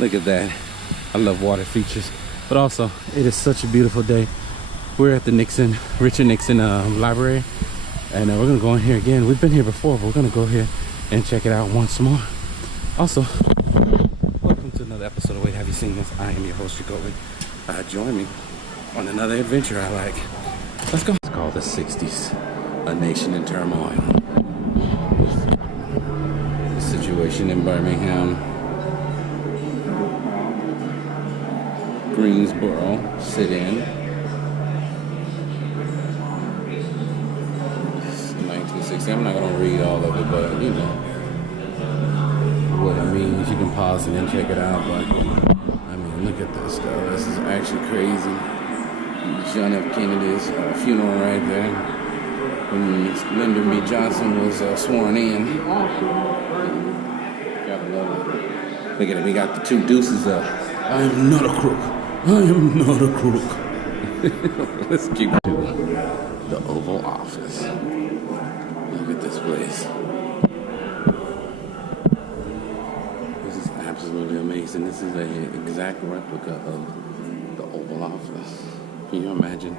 Look at that. I love water features, but also it is such a beautiful day. We're at the Richard Nixon library, and we're gonna go in here again. We've been here before, but we're gonna go here and check it out once more. Also, welcome to another episode of Wait, Have You Seen This? I am your host, Jacoby. Join me on another adventure I like. Let's go. It's called the 60s, a nation in turmoil. The situation in Birmingham, Greensboro, sit-in. 1960. I'm not gonna read all of it, but you know what it means. You can pause and then check it out. But I mean, look at this stuff. This is actually crazy. John F. Kennedy's funeral right there. When Lyndon B. Johnson was sworn in. Gotta love it. Look at it. We got the two deuces up. I am not a crook. I am not a crook. Let's keep to the Oval Office. Look at this place. This is absolutely amazing. This is an exact replica of the Oval Office. Can you imagine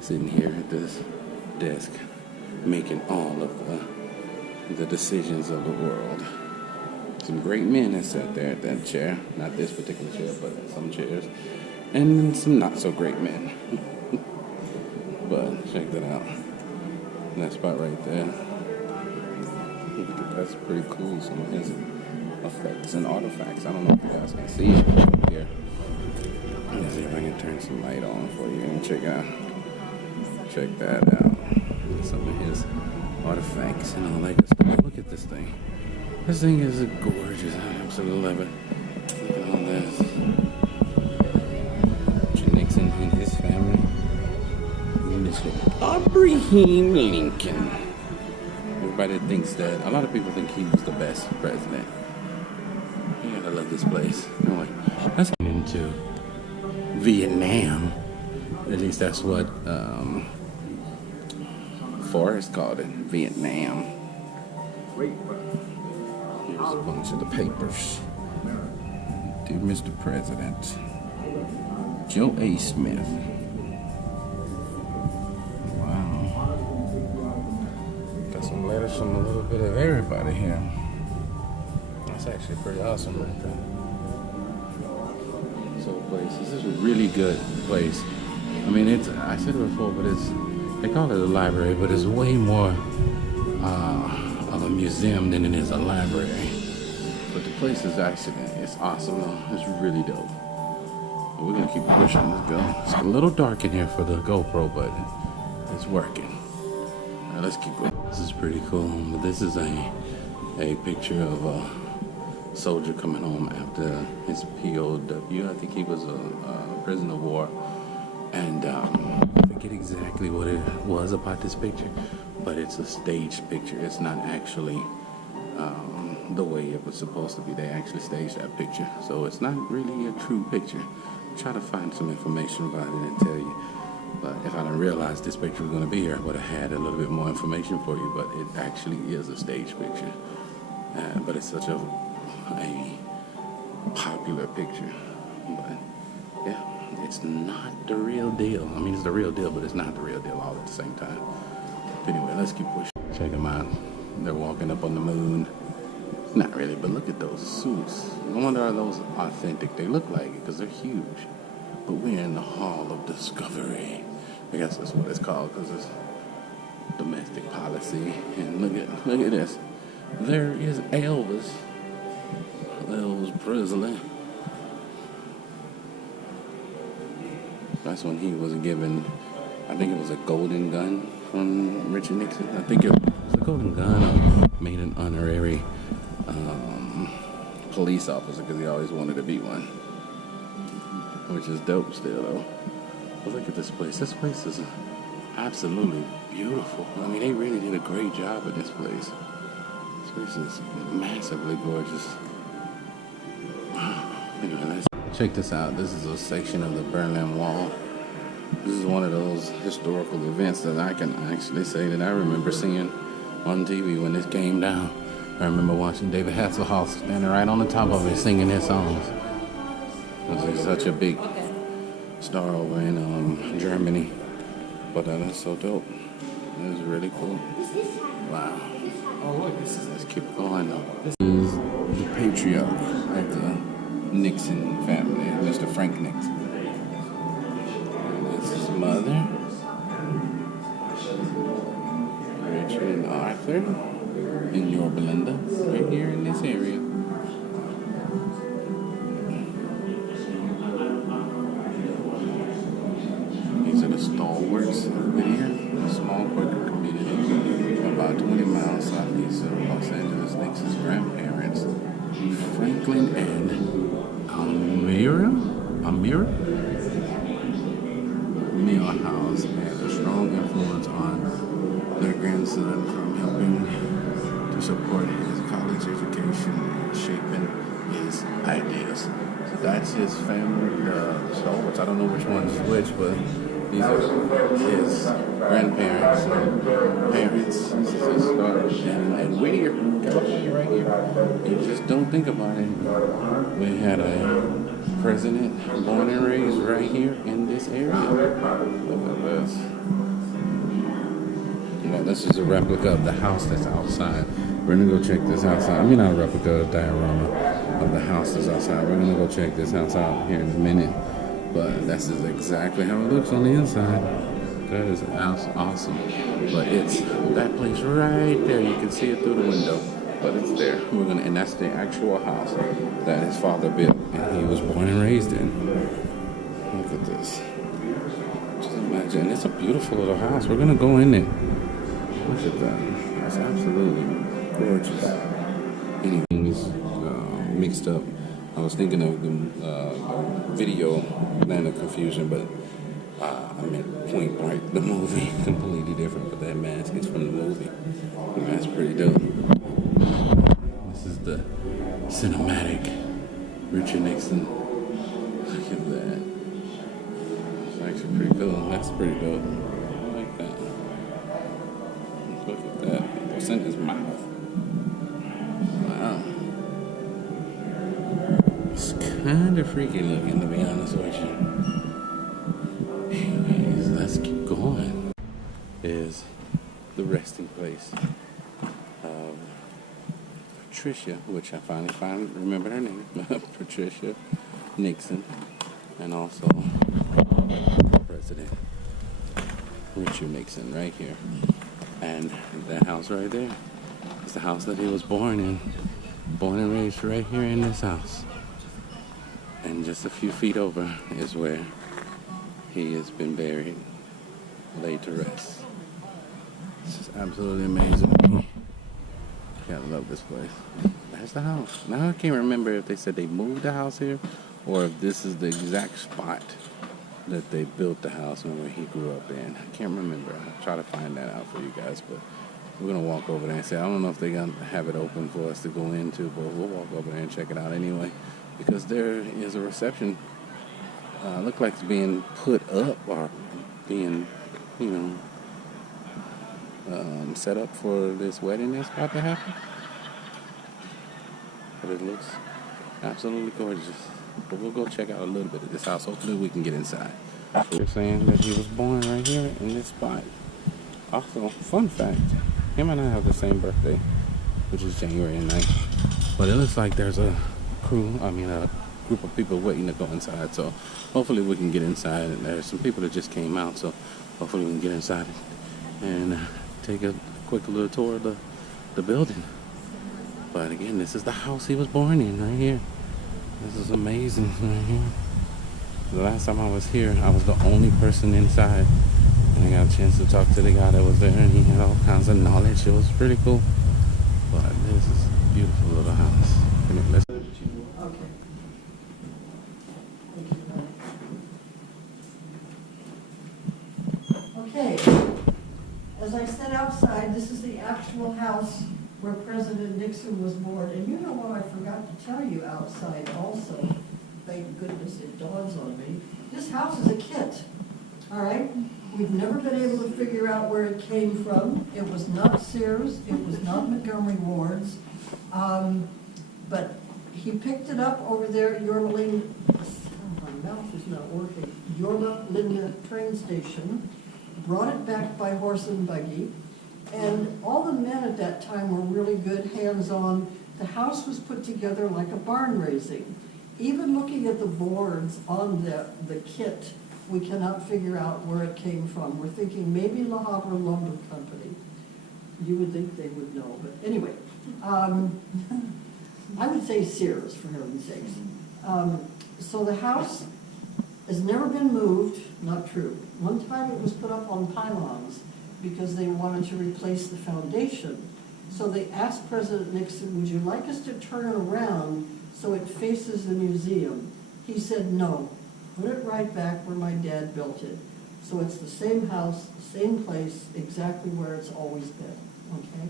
sitting here at this desk making all of the decisions of the world? Some great men have sat there at that chair. Not this particular chair, but some chairs. And some not so great men. But check that out. That spot right there. That's pretty cool. Some of his effects and artifacts. I don't know if you guys can see it here. Let's see if I can turn some light on for you and check that out. Some of his artifacts and all that good stuff. Look at this thing. This thing is gorgeous. I absolutely love it. Look at all this. Richard Nixon and his family. Abraham Lincoln. Everybody thinks that. A lot of people think he was the best president. Yeah, I love this place. Anyway, let's get into Vietnam. At least that's what Forrest called it, Vietnam. Here's a bunch of the papers. Dear Mr. President, Joe A. Smith. Wow. Got some letters from a little bit of everybody here. That's actually pretty awesome right there. So place. This is a really good place. I mean, I said it before, but they call it a library, but it's way more of a museum than it is a library. But the place is actually, it's awesome though. It's really dope. But we're gonna keep pushing. Let's go. It's a little dark in here for the GoPro, but it's working. All right, let's keep going. This is pretty cool. But this is a picture of a soldier coming home after his POW. I think he was a prisoner of war. And I forget exactly what it was about this picture, but it's a staged picture. It's not actually the way it was supposed to be. They actually staged that picture, so it's not really a true picture. Try to find some information about it and tell you. But if I didn't realize this picture was going to be here, I would have had a little bit more information for you. But it actually is a staged picture. But it's such a popular picture. But yeah. It's not the real deal. I mean, it's the real deal, but it's not the real deal all at the same time. But anyway, let's keep pushing. Check them out. They're walking up on the moon. Not really, but look at those suits. No wonder are those authentic. They look like it because they're huge. But we're in the Hall of Discovery. I guess that's what it's called because it's domestic policy. And look at this. There is Elvis Presley. That's when he was given, I think it was a golden gun from Richard Nixon. I think it was a golden gun, or made an honorary police officer because he always wanted to be one. Which is dope still though. But look at this place. This place is absolutely beautiful. I mean, they really did a great job at this place. This place is massively gorgeous. Wow. Anyway, let's check this out. This is a section of the Berlin Wall. This is one of those historical events that I can actually say that I remember seeing on TV when this came down. I remember watching David Hasselhoff standing right on the top of it singing his songs. because he's such a big star over in Germany. But that's so dope. It was really cool. Wow. Let's keep going though. This is the patriarch of the Nixon family, Mr. Frank Nixon. And that's his mother, Richard and Arthur, and your Belinda, right here in this area. These are the stalwarts over here, a small Quaker community about 20 miles southeast of Los Angeles. Nixon's grandparents, Franklin and Amira Millhouse, had a strong influence on their grandson from helping to support his college education and shaping his ideas. So that's his family, stalwarts. I don't know which one's which, but these are his grandparents, parents. This is his daughter. And Whittier, California, right here. You just don't think about it. We had a president born and raised right here in this area. Look at this. Well, this is a replica of the house that's outside. We're gonna go check this house out. I mean, not a replica, a diorama of the house that's outside. We're gonna go check this house out here in a minute. But that's just exactly how it looks on the inside. That is awesome. But it's that place right there. You can see it through the window, but it's there. And that's the actual house that his father built, and he was born and raised in. Look at this. Just imagine. It's a beautiful little house. We're gonna go in there. Look at that. It's absolutely gorgeous. Anything is mixed up. I was thinking of the video Land of Confusion, but I meant Point Blank, the movie, completely different. But that mask is from the movie. And that's pretty dope. This is the cinematic Richard Nixon. Look at that. It's actually pretty cool. That's pretty dope. I like that. Look at that. What's in his mouth? Wow. It's kind of freaky looking, to be honest with you. Anyways, let's keep going. Is the resting place of Patricia, which I finally remember her name, Patricia Nixon, and also President Richard Nixon right here. And that house right there is the house that he was born in, born and raised right here in this house. And just a few feet over is where he has been buried, laid to rest. This is absolutely amazing. Gotta love this place. That's the house. Now I can't remember if they said they moved the house here or if this is the exact spot that they built the house and where he grew up in. I can't remember. I'll try to find that out for you guys, but we're gonna walk over there and say, I don't know if they're gonna have it open for us to go into, but we'll walk over there and check it out anyway. Because there is a reception, look like it's being put up or being, set up for this wedding that's about to happen. But it looks absolutely gorgeous. But we'll go check out a little bit of this house. Hopefully we can get inside. They're saying that he was born right here in this spot. Also, fun fact, him and I have the same birthday, which is January 9th. But it looks like there's a group of people waiting to go inside, so hopefully we can get inside. And there's some people that just came out, so hopefully we can get inside and take a quick little tour of the building. But again, this is the house he was born in right here. This is amazing right here. The last time I was here, I was the only person inside, and I got a chance to talk to the guy that was there, and he had all kinds of knowledge. It was pretty cool. But this is a beautiful little house. Let's Okay, as I said outside, this is the actual house where President Nixon was born. And you know what I forgot to tell you outside also? Thank goodness it dawns on me. This house is a kit, all right? We've never been able to figure out where it came from. It was not Sears, it was not Montgomery Ward's, but he picked it up over there at Yorba Linda mouth is not working. Yorba Linda train station, brought it back by horse and buggy, and all the men at that time were really good, hands-on. The house was put together like a barn raising. Even looking at the boards on the kit, we cannot figure out where it came from. We're thinking maybe La Habra Lumber Company. You would think they would know, but anyway. I would say Sears, for heaven's sakes. So the house has never been moved, not true. One time it was put up on pylons because they wanted to replace the foundation. So they asked President Nixon, would you like us to turn it around so it faces the museum? He said, no, put it right back where my dad built it. So it's the same house, same place, exactly where it's always been, okay?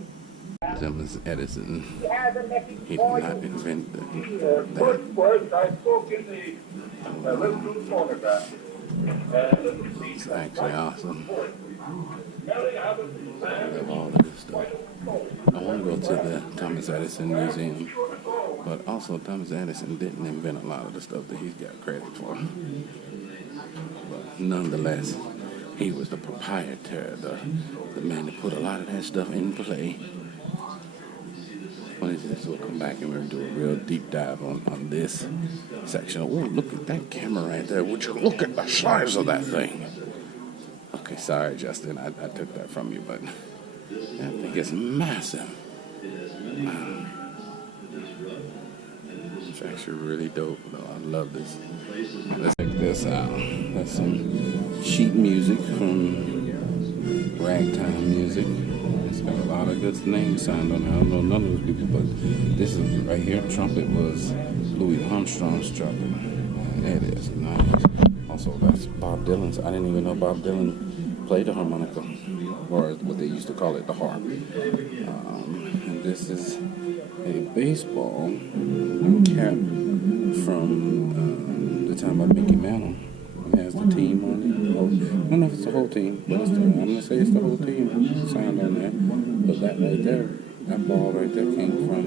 Thomas Edison, he did not invent that. First words I spoke in the little phonograph. It's actually awesome. I love all of this stuff. I want to go to the Thomas Edison Museum, but also Thomas Edison didn't invent a lot of the stuff that he's got credit for. But nonetheless, he was the proprietor, the man that put a lot of that stuff in play. What is this? We'll come back and we'll do a real deep dive on this section. Oh, look at that camera right there. Would you look at the size of that thing? Okay, sorry, Justin. I took that from you, but I think it's massive. It's actually really dope, though. I love this. Let's check this out. That's some sheet music from Ragtime Music. It's got a lot of good names signed on it. I don't know none of those people, but this is right here. Trumpet was Louis Armstrong's trumpet. And it is nice. Also, that's Bob Dylan's. I didn't even know Bob Dylan played the harmonica, or what they used to call it, the harp. And this is a baseball cap from the time of Mickey Mantle. It has the team on it. I don't know if it's the whole team, but I'm going to say it's the whole team signed on there. But that right there, that ball right there came from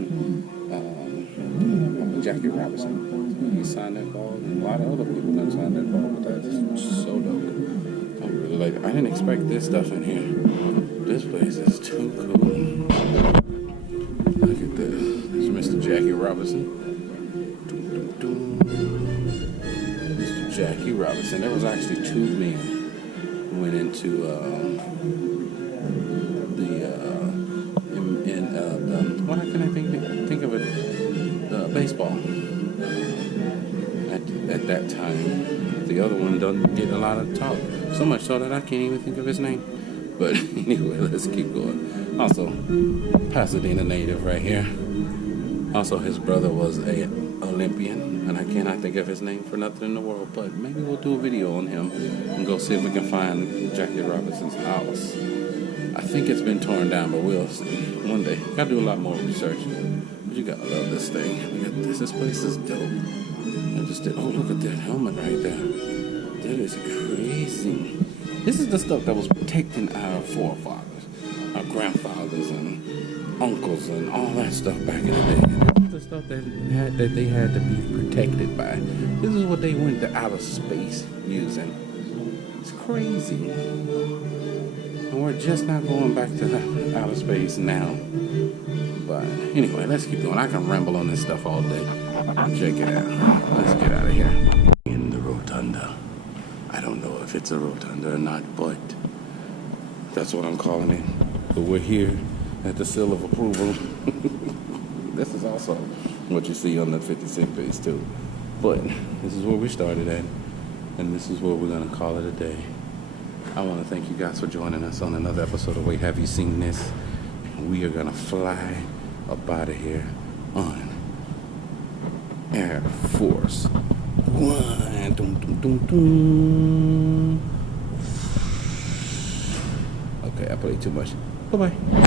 Jackie Robinson. He signed that ball, and a lot of other people done signed that ball, but that's so dope. I really like it. I didn't expect this stuff in here. This place is too cool. Look at this. This is Mr. Jackie Robinson. Mr. Jackie Robinson. There was actually two men who went into what can I think of it? The baseball. At that time, the other one doesn't get a lot of talk. So much so that I can't even think of his name. But anyway, let's keep going. Also, Pasadena native right here. Also, his brother was a Olympian, and I cannot think of his name for nothing in the world. But maybe we'll do a video on him and go see if we can find Jackie Robinson's house. I think it's been torn down, but we'll see one day. Gotta do a lot more research. But you gotta love this thing. Look at this. This place is dope. I just did. Oh, look at that helmet right there. That is crazy. This is the stuff that was protecting our forefathers, our grandfathers, and uncles, and all that stuff back in the day. This is the stuff that they had to be protected by. This is what they went to outer space using. It's crazy. And we're just not going back to outer space now. But anyway, let's keep going. I can ramble on this stuff all day. Check it out. Let's get out of here. In the rotunda. I don't know if it's a rotunda or not, but that's what I'm calling it. But we're here at the seal of approval. This is also what you see on the 50 cent piece too. But this is where we started at, and this is where we're gonna call it a day. I want to thank you guys for joining us on another episode of Wait, Have You Seen This? We are gonna fly up out of here on Air Force One. Dum, dum, dum, dum. Okay, I played too much. Bye-bye.